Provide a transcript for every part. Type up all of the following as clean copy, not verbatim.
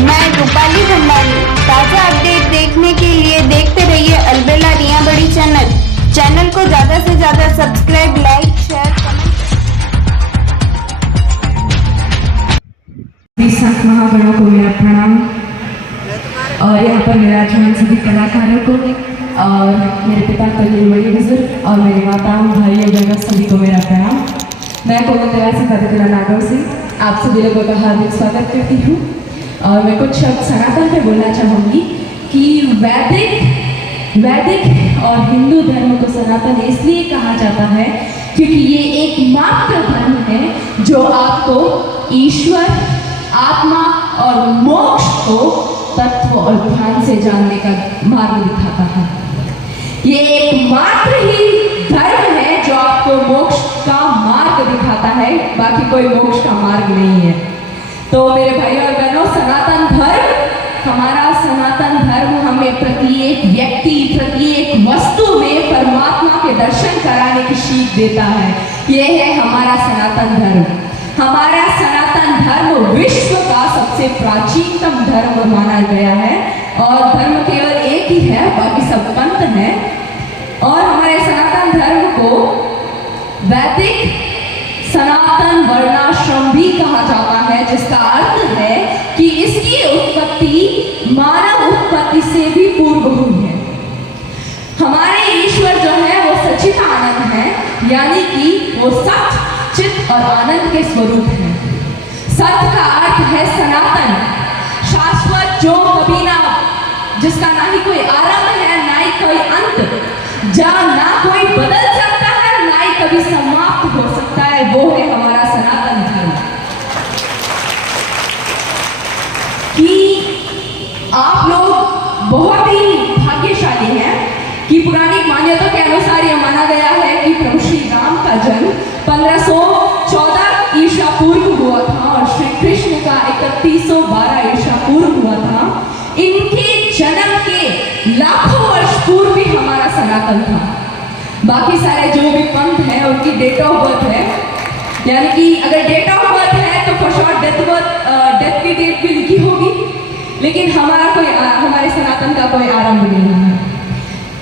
मैं रूपाली भंडारी। ताज़ा अपडेट देखने के लिए देखते रहिए अलबेला रिया बड़ी चैनल को ज़्यादा से ज़्यादा सब्सक्राइब, लाइक, शेयर, कमेंट। संत महागणों को मेरा प्रणाम और यहाँ पर विराजमान सभी कलाकारों को और मेरे पिता कलील बड़ी बुजुर्ग और मेरी माताओं, भाइयों, बहनों सभी को मेरा प्रणाम। मैं कोमल निवासी पदकला नागौर से आप सभी लोगों का हार्दिक स्वागत करती हूँ और मैं कुछ शब्द सनातन पे बोलना चाहूँगी कि वैदिक और हिंदू धर्म को सनातन इसलिए कहा जाता है क्योंकि ये एकमात्र धर्म है जो आपको ईश्वर, आत्मा और मोक्ष को तत्व और ध्यान से जानने का मार्ग दिखाता है। ये एकमात्र ही धर्म है जो आपको मोक्ष का मार्ग दिखाता है, बाकी कोई मोक्ष का मार्ग नहीं है। तो मेरे भाइयों और बहनों, हमारा सनातन धर्म हमें प्रत्येक व्यक्ति, प्रत्येक वस्तु में परमात्मा के दर्शन कराने की सीख देता है। यह है हमारा सनातन धर्म। हमारा सनातन धर्म विश्व का सबसे प्राचीनतम धर्म माना गया है और धर्म केवल एक ही है, बाकी सब पंथ है। और हमारे सनातन धर्म को वैदिक सनातन वर्णाश्रम भी कहा जाता है, जिसका अर्थ है कि इसकी उत्पत्ति मानव उत्पत्ति से भी पूर्व हुई है। हमारे ईश्वर जो है वो सच्चित आनंद है, यानी कि वो सत्य, चित और आनंद के स्वरूप है। सत्य का अर्थ है सनातन, शाश्वत, जो कभी ना, जिसका ना ही कोई आरंभ है ना ही कोई अंत, जहाँ ना कोई बदल सकता है ना ही कभी समाप्त हो सकता है, वो है हमारा सनातन धर्म। कि आप लोग बहुत ही भाग्यशाली हैं कि पुरानी मान्यता के अनुसार यह माना गया है कि प्रभु श्री राम का जन्म 1514 ईसा पूर्व हुआ था और श्री कृष्ण का 3112 ईसा पूर्व हुआ था। इनके जन्म के लाखों वर्ष पूर्व भी हमारा सनातन था। बाकी सारे जो भी पंथ हैं उनकी डेट ऑफ बर्थ है, यानी कि अगर डेट ऑफ बर्थ है तो फॉर श्योर डेथ की डेट भी लिखी होगी, लेकिन हमारे सनातन का कोई आरंभ नहीं है।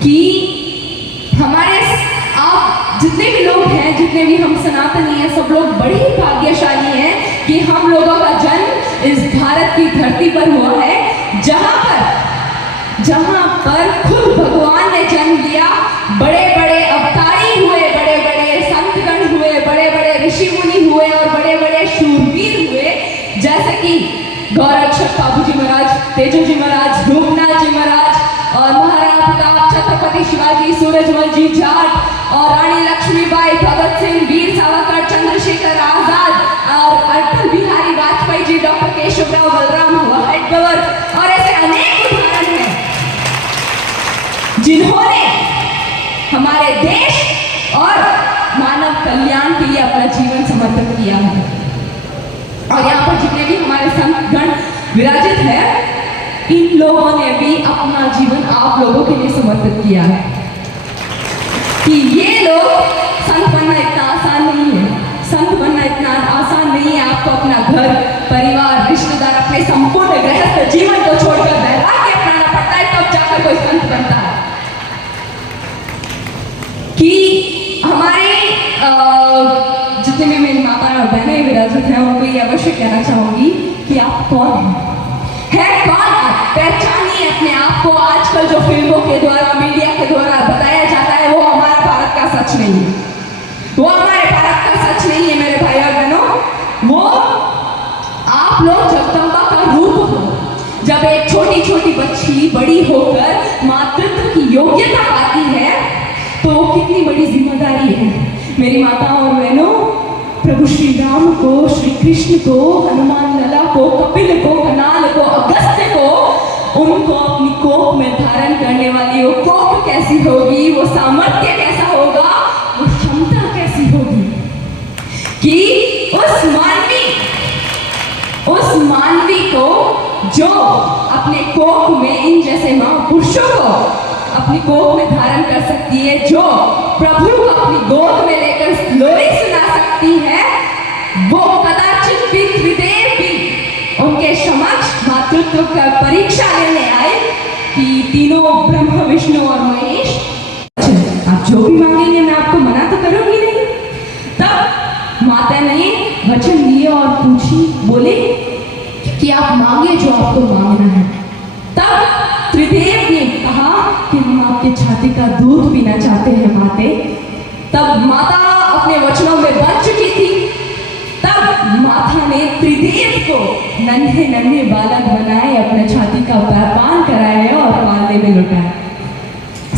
कि हमारे आप जितने भी लोग हैं, जितने भी हम सनातनी हैं, सब लोग बड़ी ही भाग्यशाली हैं कि हम लोगों का जन्म इस भारत की धरती पर हुआ है, जहां पर खुद भगवान ने जन्म लिया। बड़े बड़े अवतारी हुए, बड़े बड़े संतगण हुए, बड़े बड़े ऋषि मुनि हुए और बड़े बड़े शूरवीर हुए, जैसे कि गौरक्षक बाबू जी महाराज, तेजो जी महाराज, रूपनाथ जी महाराज और महाराणा प्रताप, छत्रपति शिवाजी, सूरजमल जी जाट और रानी लक्ष्मीबाई, भगत सिंह, वीर सावरकर, चंद्रशेखर आजाद और अटल बिहारी वाजपेयी जी, डॉक्टर केशवराव बलराम हेडगेवार और ऐसे अनेक उदाहरण हैं जिन्होंने हमारे देश और मानव कल्याण के लिए अपना जीवन समर्पित किया है। और यहाँ पर जितने भी हमारे संतगण विराजित हैं, इन लोगों ने भी अपना जीवन आप लोगों के लिए समर्पित किया है। कि ये लोग संत बनना इतना आसान नहीं है, संत बनना इतना आसान नहीं है। आपको अपना घर, परिवार, रिश्तेदार, अपने संपूर्ण गृहस्थ जीवन को छोड़कर वैराग्य अपनाना पड़ता है, तब जाकर कोई संत बनता है। कि हमारे जितने भी मेरी माता और बहनें विराजित हैं, उनको ये अवश्य कहना चाहूंगी कि आप कौन है कौन आप, पहचानिए अपने आप को। आजकल जो फिल्मों के द्वारा, मीडिया के द्वारा बताया जाता है, वो हमारा भारत का सच नहीं है, वो हमारे भारत का सच नहीं है मेरे भाई और बहनों। वो आप लोग जगदम्बा का रूप हो। जब एक छोटी छोटी बच्ची बड़ी होकर मातृत्व की योग्यता पाती है तो कितनी बड़ी जिम्मेदारी है। मेरी माताओं और बहनों, प्रभु श्री राम को, श्री कृष्ण को, हनुमान लला को, कपिल को, कनाल को, अगस्त्य को, उनको अपनी कोख में धारण करने वाली वो कोख कैसी होगी, वो सामर्थ्य कैसा होगा, वो क्षमता कैसी होगी कि उस मानवी को जो अपने कोख में इन जैसे महापुरुषों को अपनी कोख में धारण कर सकती है, जो प्रभु को अपनी गोद में लेकर लोरी सुना सकती है, वो कदाचित भी त्रिदेव भी उनके समक्ष मातृत्व व्यक्तित्व का परीक्षा लेने आए कि तीनों ब्रह्मा विष्णु और महेश, आप जो भी मांगेंगे मैं आपको मना तो करूंगी नहीं। तब माता ने वचन दिए और पूछी, बोले कि आप मांगे जो आपको मांगना है। तब त्रिदेव ने कहा कि हम आपके छाती का दूध पीना चाहते हैं माते। तब माता अपने वचनों में बंध चुकी थी। तब माता ने त्रिदेव को नन्हे नन्हे बालक बनाए, अपने छाती का पान कराए और पालने में लुटाए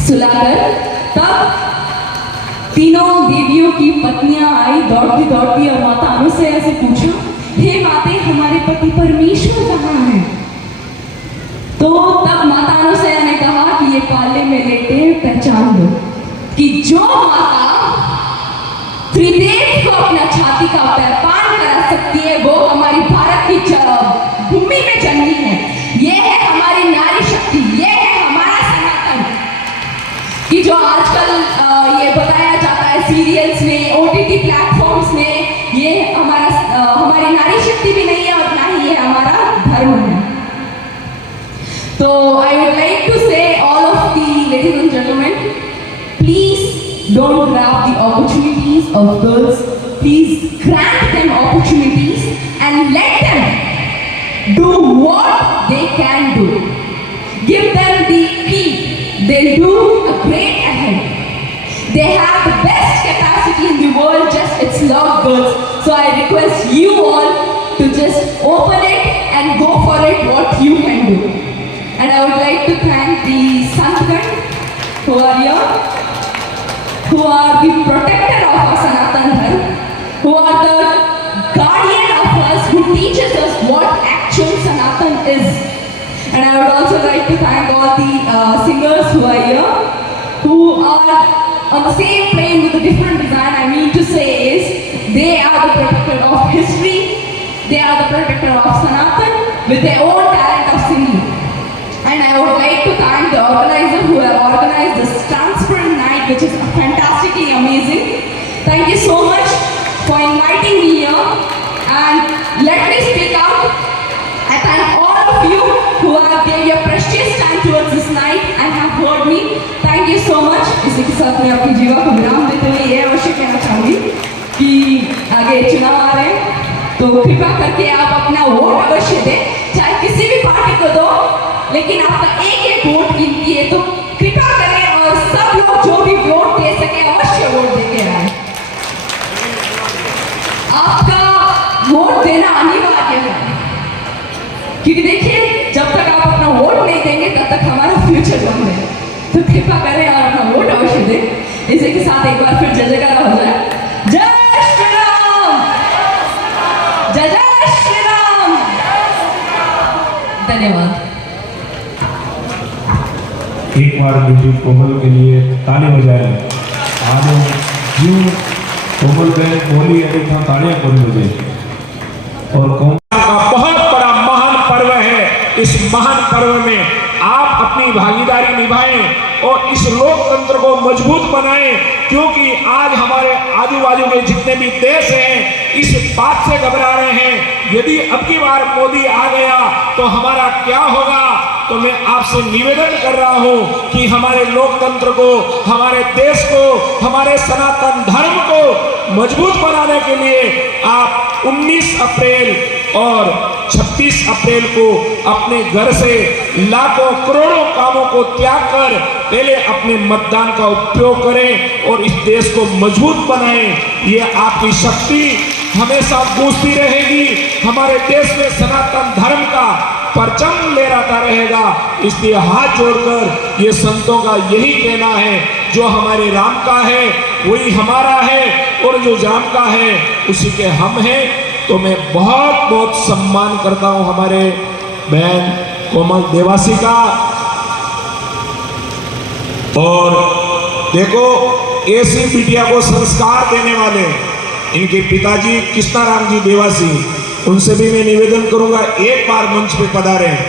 सुलाकर। तब तीनों देवियों की पत्नियां आई दौड़ती दौड़ती और माता अनुसैया से पूछा, हे माते हमारे पति परमेश्वर कहाँ हैं? तो तब माता अनुसैया ने कहा कि ये पाले में लेटे, पहचान लो कि जो माता त्रिदेव को अपना छाती का पान करा सकती है वो हमारी भारत की भूमि में जन्मी है। ये है हमारी नारी शक्ति, ये है हमारा सनातन कि जो आजकल ये बताया जाता है सीरियल्स में, ओटीटी प्लेटफॉर्म्स में, ये हमारी नारी शक्ति भी नहीं है और ना ही ये हमारा धर्म है। तो आई वुड लाइक टू से all of the ladies and gentleman, please don't grab the opportunities of girls. Please grant them opportunities and let them do what they can do. Give them the key. They'll do a great ahead. They have the best capacity in the world, just it's love girls. So I request you all to just open it and go for it what you can do. And I would like to thank the Santgan who are here, who are the protector of our Sanatan Dharma, who are the guardian of us, who teaches us what actual Sanatan is. And I would also like to thank all the singers who are here, who are on the same plane with a different design. I mean to say is, they are the protector of history, they are the protector of Sanatan with their own talent of singing. And I would like to thank the organizer who have organized this transparent night, which is fantastically amazing. Thank you so much for inviting me here. And let me speak out. I thank all of you who have gave your precious time towards this night and have heard me. Thank you so much. इसी के साथ मैं अपनी जीवा को विराम देते हुए ये अवश्य कहना चाहूँगी कि आगे चुनाव आ रहे हैं, तो कृपया करके आप अपना वोट अवश्य दें, चाहे किसी भी पार्टी को दो, लेकिन आपका एक एक वोट कीमती है, तो कृपा करें और सब लोग जो भी वोट दे सके अवश्य वोट देके आए। आपका वोट देना अनिवार्य है, क्योंकि देखिए जब तक आप अपना वोट नहीं देंगे तब तक हमारा फ्यूचर बंद है। तो कृपा करें और अपना वोट अवश्य दें। इसी के साथ एक बार फिर जय जयकार हो जाए। जय श्री राम, जय जय श्री राम। धन्यवाद। एक बार बेटी कोमल के लिए ताली बजाएं। आज क्यों कोमल बहन बोली अभी था तालियां बोली बजाई। और कोमल का बहुत बड़ा महान पर्व है। इस महान पर्व में आप अपनी भागीदारी निभाएं और इस लोकतंत्र को मजबूत बनाएं, क्योंकि आज हमारे आजू बाजू के जितने भी देश हैं इस बात से घबरा रहे हैं यदि अब की बार मोदी आ गया तो हमारा क्या होगा। तो मैं आपसे निवेदन कर रहा हूं कि हमारे लोकतंत्र को, हमारे देश को, हमारे सनातन धर्म को मजबूत बनाने के लिए आप 19 अप्रैल और 26 अप्रैल को अपने घर से लाखों करोड़ों कामों को त्याग कर पहले अपने मतदान का उपयोग करें और इस देश को मजबूत बनाएं। ये आपकी शक्ति हमेशा गूंजती रहेगी। हमारे देश में सनातन धर्म का परचम लहराता रहेगा। इसलिए हाथ जोड़कर ये संतों का यही कहना है, जो हमारे राम का है वही हमारा है और जो जाम का है उसी के हम हैं। तो मैं बहुत बहुत सम्मान करता हूं हमारे बहन कोमल देवासी का। और देखो ऐसी बिटिया को संस्कार देने वाले इनके पिताजी कृष्णाराम जी देवासी, उनसे भी मैं निवेदन करूंगा एक बार मंच पे पधारें।